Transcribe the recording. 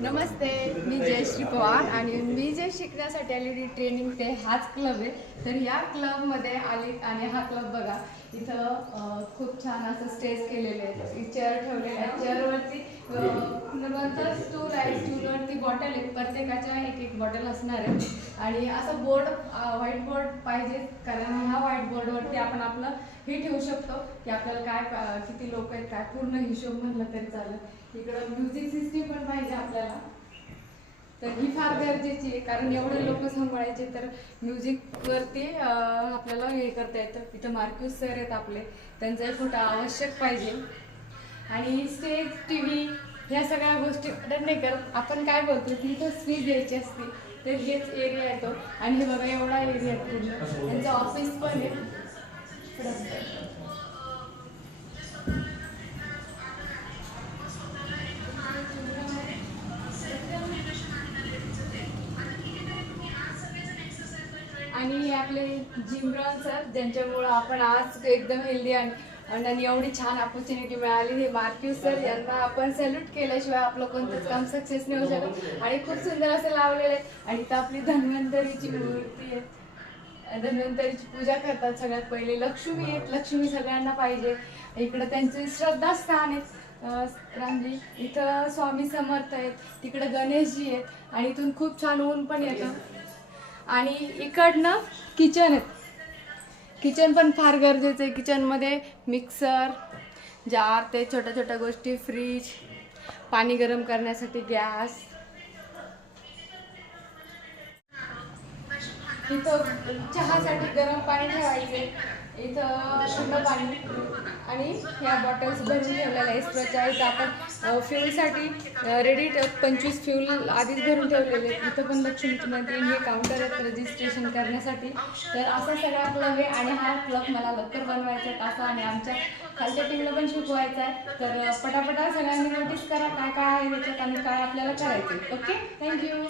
नमस्ते मी जयश्री पवार आणि मी जे शिकण्यासाठी आलेली ट्रेनिंग ते हाच क्लब आहे. तर या क्लबमध्ये आली आणि हा क्लब बघा इथं खूप छान असं स्टेज केलेले आहे. चेअर ठेवलेले आहे. चेअरवरती नंतर स्टूल आहे. स्टूलवरती बॉटल आहे. प्रत्येकाच्या एक एक बॉटल असणार आहे. आणि असं बोर्ड व्हाईट बोर्ड पाहिजे कारण ह्या व्हाईट बोर्डवरती आपण आपलं हे ठेवू शकतो की आपल्याला काय किती लोक आहेत काय पूर्ण हिशोब म्हणलं तरी चालेल. इकडं म्युझिक सिस्टीम तर ही फार गरजेची आहे. कारण एवढे लोक सांभाळायचे तर म्युझिकवरती आपल्याला हे करता येतं. इथं मार्क्यूस सर आहेत आपले. त्यांचा फोटो आवश्यक पाहिजे. आणि स्टेज टी व्ही ह्या सगळ्या गोष्टी ऑर्डर नाही करत. आपण काय बोलतो तिथं स्पीच द्यायची असते. तर हेच एरिया येतो आणि हे बघा एवढा एरिया आहे त्यांचं ऑफिस पण आहे. आणि आपले जिमरॉन सर ज्यांच्यामुळं आपण आज एकदम हेल्दी आणि आणि एवढी छान ऑपॉर्च्युनिटी मिळाली. हे मार्क्यू सर यांना आपण सॅल्यूट केल्याशिवाय आपलं कोणतंच काम सक्सेस नाही होऊ शकत. आणि खूप सुंदर असं लावलेलं आहे. आणि इथं आपली धन्वंतरीची मूर्ती आहे. धन्वंतरीची पूजा करतात सगळ्यात पहिले. लक्ष्मी आहेत. लक्ष्मी सगळ्यांना पाहिजे. इकडं त्यांचे श्रद्धास्थान आहेत. रामजी इथं स्वामी समर्थ आहेत. तिकडं गणेशजी आहेत. आणि इथून खूप छान ऊन पण येतं. आणि इकडनं किचन आहे. किचन पण फार गरजेचं आहे. किचनमध्ये मिक्सर जार ते छोट्या छोट्या गोष्टी फ्रीज पाणी गरम करण्यासाठी गॅस इथं चहासाठी गरम पाणी ठेवायचे. इथं थंड पाणी. आणि ह्या बॉटल्स भरून ठेवलेल्या आहे स्ट्रॉच्या इथं आपण फ्यूलसाठी रेडी पंचवीस फ्यूल आधीच भरून ठेवलेले इथं पण लक्ष्मीची हे काउंटर आहेत रजिस्ट्रेशन करण्यासाठी. तर असा सगळा क्लब आहे आणि हा क्लब मला लवकर बनवायचा आहे. असा आणि आमच्या खालच्या टीमला पण शिकवायचा आहे. तर पटापटा सगळ्यांनी नोटीस करा काय काय आहे त्याच्यात आणि काय आपल्याला करायचं ओके थँक्यू